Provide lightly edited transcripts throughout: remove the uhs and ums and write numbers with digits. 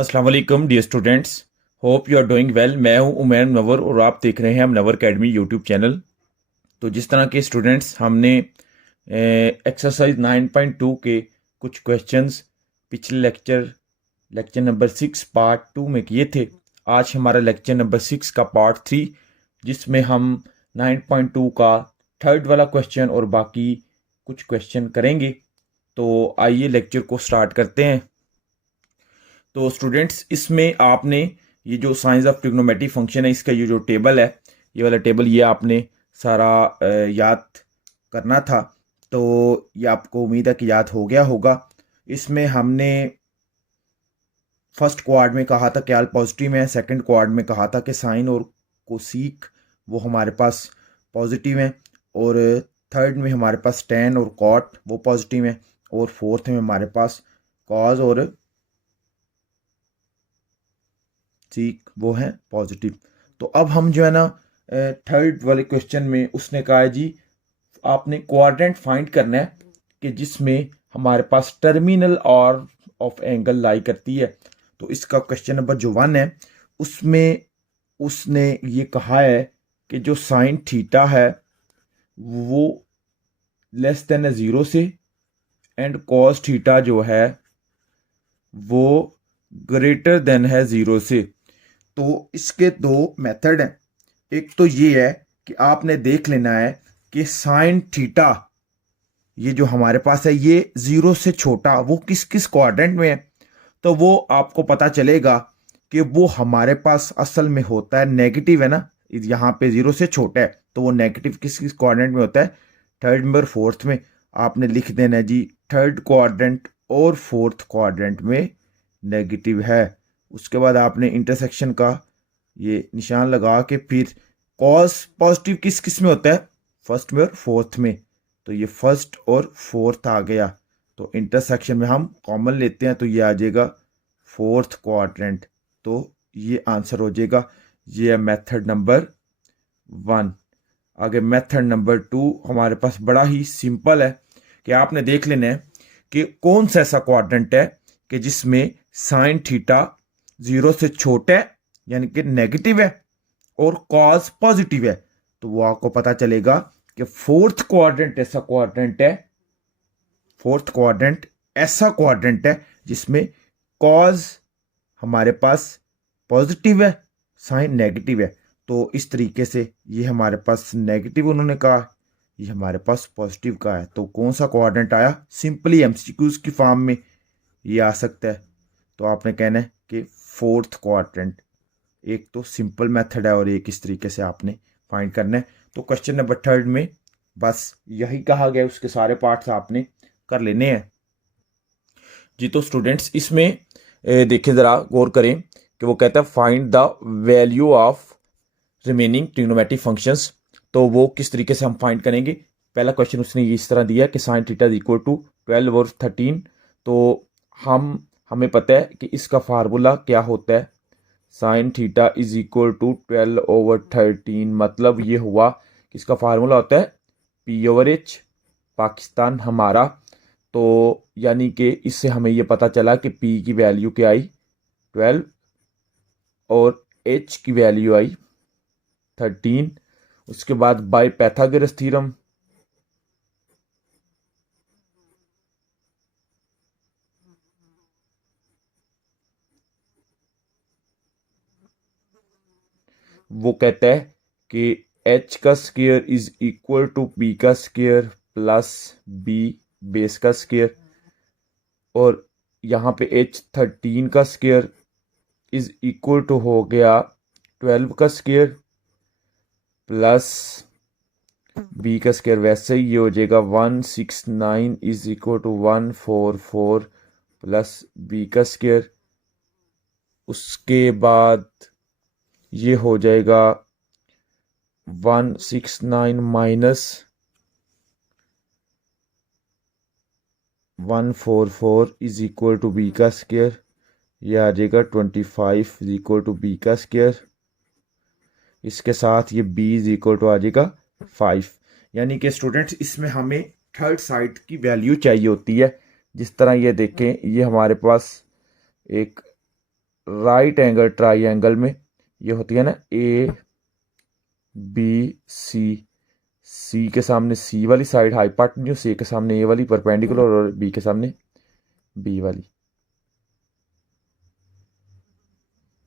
अस्सलाम वालेकुम dear students. Hope you are doing well. मैं हूं उमैर नवर और आप देख रहे हैं हम नवर अकेडमी यूट्यूब चैनल। तो जिस तरह के स्टूडेंट्स हमने एक्सरसाइज 9.2 के कुछ क्वेश्चंस पिछले लेक्चर नंबर 6 पार्ट 2 में किए थे, आज हमारा लेक्चर नंबर 6 का पार्ट 3 जिसमें हम 9.2 का थर्ड वाला क्वेश्चन और बाकी कुछ क्वेश्चन करेंगे। तो आइए लेक्चर को स्टार्ट करते हैं। तो स्टूडेंट्स, इसमें आपने ये जो साइंस ऑफ ट्रिग्नोमेट्री फंक्शन है, इसका ये जो टेबल है, ये वाला टेबल, ये आपने सारा याद करना था। तो ये आपको उम्मीद है कि याद हो गया होगा। इसमें हमने फर्स्ट क्वाड्र में कहा था कि आल पॉजिटिव है, सेकंड क्वाड्र में कहा था कि साइन और कोसीक वो हमारे पास पॉजिटिव हैं, और थर्ड में हमारे पास टेन और कॉट वो पॉजिटिव हैं, और फोर्थ में हमारे पास कॉज और सीक वो हैं पॉजिटिव। तो अब हम जो है ना, थर्ड वाले क्वेश्चन में उसने कहा है जी आपने क्वाड्रेंट फाइंड करना है कि जिसमें हमारे पास टर्मिनल और ऑफ एंगल लाई करती है। तो इसका क्वेश्चन नंबर जो 1 है उसमें उसने ये कहा है कि जो साइन थीटा है वो लेस देन 0 से, एंड कॉस थीटा जो है वो ग्रेटर देन है 0 से। तो इसके दो मेथड हैं। एक तो ये है कि आपने देख लेना है कि साइन थीटा ये जो हमारे पास है ये 0 से छोटा वो किस किस क्वाड्रेंट में है। तो वो आपको पता चलेगा कि वो हमारे पास असल में होता है नेगेटिव, है ना। यहाँ पे 0 से छोटा है तो वो नेगेटिव किस किस क्वाड्रेंट में होता है, थर्ड में और फोर्थ में। आपने लिख देना है जी थर्ड क्वाड्रेंट और फोर्थ क्वाड्रेंट में नेगेटिव है। उसके बाद आपने इंटरसेक्शन का ये निशान लगा के फिर कॉस पॉजिटिव किस किस में होता है, फर्स्ट में और फोर्थ में। तो ये फर्स्ट और फोर्थ आ गया। तो इंटरसेक्शन में हम कॉमन लेते हैं तो ये आ जाएगा फोर्थ क्वाड्रेंट। तो ये आंसर हो जाएगा। ये है मेथड नंबर 1। आगे मेथड नंबर 2 हमारे पास बड़ा ही सिंपल है कि आपने देख लेना है कि कौन सा ऐसा क्वाड्रेंट है कि जिसमें साइन थीटा 0 से छोटा है यानी कि नेगेटिव है और कॉस पॉजिटिव है। तो वो आपको पता चलेगा कि फोर्थ क्वाड्रेंट ऐसा क्वाड्रेंट है जिसमें कॉज हमारे पास पॉजिटिव है, साइन नेगेटिव है। तो इस तरीके से ये हमारे पास नेगेटिव उन्होंने कहा, ये हमारे पास पॉजिटिव का है। तो कौन सा क्वाड्रेंट आया, सिंपली एमसीक्यूज की फॉर्म में ये आ सकता है। तो आपने कहना है कि फोर्थ क्वाड्रेंट। एक तो सिंपल मेथड है और एक इस तरीके से आपने फाइंड करना है। तो क्वेश्चन नंबर थर्ड में बस यही कहा गया, उसके सारे पार्ट्स आपने कर लेने हैं जी। तो स्टूडेंट्स, इसमें देखिए ज़रा गौर करें कि वो कहता है find the value of remaining trigonometric functions. तो वो किस तरीके से हम फाइंड करेंगे। पहला क्वेश्चन उसने इस तरह दिया कि sine theta is equal to 12 और 13। तो हमें पता है कि इसका फार्मूला क्या होता है, sine theta is equal to 12/13। मतलब ये हुआ कि इसका फार्मूला होता है P/H, पाकिस्तान हमारा। तो यानी कि इससे हमें ये पता चला कि P की वैल्यू क्या आई 12 और H की वैल्यू आई 13। उसके बाद बाय पैथागोरस थ्योरम वो कहता है कि H का square is equal to P का स्क्वायर प्लस B बेस का स्क्वायर, और यहाँ पे H13 का स्क्वायर इज इक्वल टू हो गया 12 का स्क्वायर प्लस B का स्क्वायर। वैसे ही ये हो जाएगा 169 is equal to 144 plus B का स्क्वायर। उसके बाद ये हो जाएगा 169 minus 144 is equal to B का स्क्वायर। ये आ जाएगा 25 इज इक्वल टू B का स्क्वायर। इसके साथ ये B इज इक्वल टू आ जाएगा 5। यानी कि स्टूडेंट्स, इसमें हमें थर्ड साइड की वैल्यू चाहिए होती है। जिस तरह ये देखें, ये हमारे पास एक राइट एंगल ट्राइंगल में ये होती है ना ए बी सी, सी के सामने सी वाली साइड हाइपोटेन्यूज, ए के सामने ए वाली परपेंडिकुलर और बी के सामने बी वाली।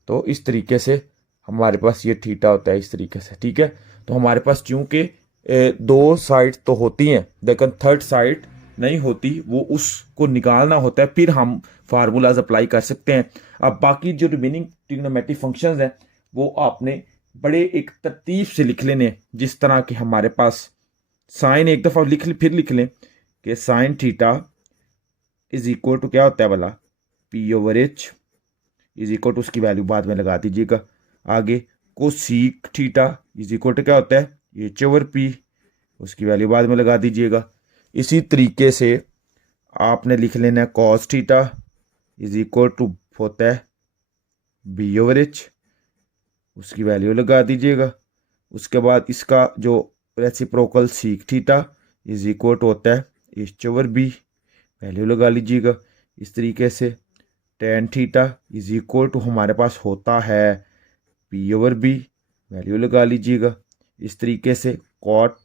तो इस तरीके से हमारे पास ये थीटा होता है इस तरीके से, ठीक है। तो हमारे पास चूंकि दो साइड तो होती हैं लेकिन थर्ड साइड नहीं होती, वो उसको निकालना होता है, फिर हम फार्मूलाज अप्लाई कर सकते हैं। अब बाकी जो रिमेनिंग ट्रिग्नोमेट्रिक फंक्शंस हैं वो आपने बड़े एक तरतीब से लिख लेने, जिस तरह के हमारे पास साइन, एक दफ़ा फिर लिख लें कि sine theta is equal to क्या होता है भला, P over H is equal to, उसकी वैल्यू बाद में लगा दीजिएगा। आगे कोसीक थीटा इज इक्वल टू क्या होता है, एच ओवर पी, उसकी वैल्यू बाद में लगा दीजिएगा। इसी तरीके से आपने लिख लेना है cos theta is equal to होता है बी ओवर एच, उसकी वैल्यू लगा दीजिएगा। उसके बाद इसका जो reciprocal sec theta is equal to होता है एच ओवर बी, वैल्यू लगा लीजिएगा। इस तरीके से tan theta is equal to हमारे पास होता है पी ओवर बी, वैल्यू लगा लीजिएगा। इस तरीके से cot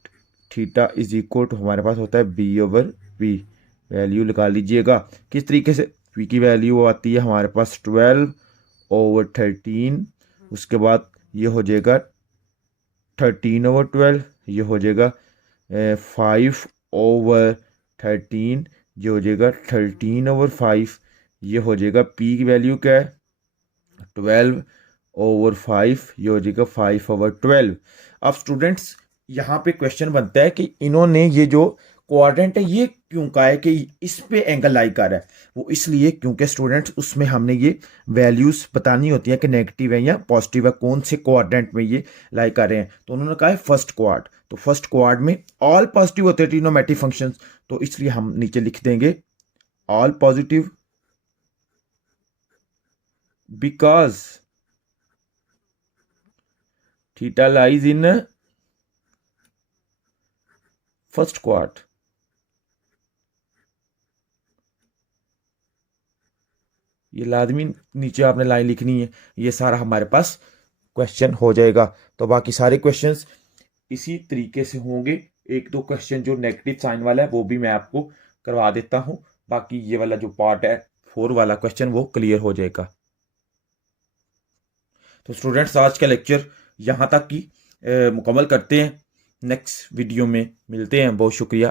theta is equal to हमारे पास होता है बी ओवर बी, वैल्यू लगा लीजिएगा। किस तरीके से, पी की वैल्यू आती है हमारे पास 12/13, उसके बाद ये हो जाएगा 13/12, ये हो जाएगा 5/13, ये हो जाएगा 13/5, ये हो जाएगा पी की वैल्यू क्या है 12/5, ये हो जाएगा 5/12। अब स्टूडेंट्स यहाँ पे क्वेश्चन बनता है कि इन्होंने ये जो क्वाड्रेंट है ये क्यों कहा है कि इस पे एंगल लाई कर रहा है। वो इसलिए क्योंकि स्टूडेंट्स उसमें हमने ये वैल्यूज बतानी होती है कि नेगेटिव है या पॉजिटिव है, कौन से क्वाड्रेंट में ये लाई कर रहे हैं। तो उन्होंने कहा है फर्स्ट क्वाड, तो फर्स्ट क्वाड में ऑल पॉजिटिव होते हैं ट्रिग्नोमेट्रिक फंक्शंस, तो इसलिए हम नीचे लिख देंगे all positive because theta lies in first quad. ये लाजमी नीचे आपने लाइन लिखनी है, ये सारा हमारे पास क्वेश्चन हो जाएगा। तो बाकी सारे क्वेश्चंस इसी तरीके से होंगे। एक दो क्वेश्चन जो नेगेटिव साइन वाला है वो भी मैं आपको करवा देता हूं, बाकी ये वाला जो पार्ट है 4 वाला क्वेश्चन वो क्लियर हो जाएगा। तो स्टूडेंट्स आज का लेक्चर यहाँ तक की मुकम्मल करते हैं, नेक्स्ट वीडियो में मिलते हैं। बहुत शुक्रिया।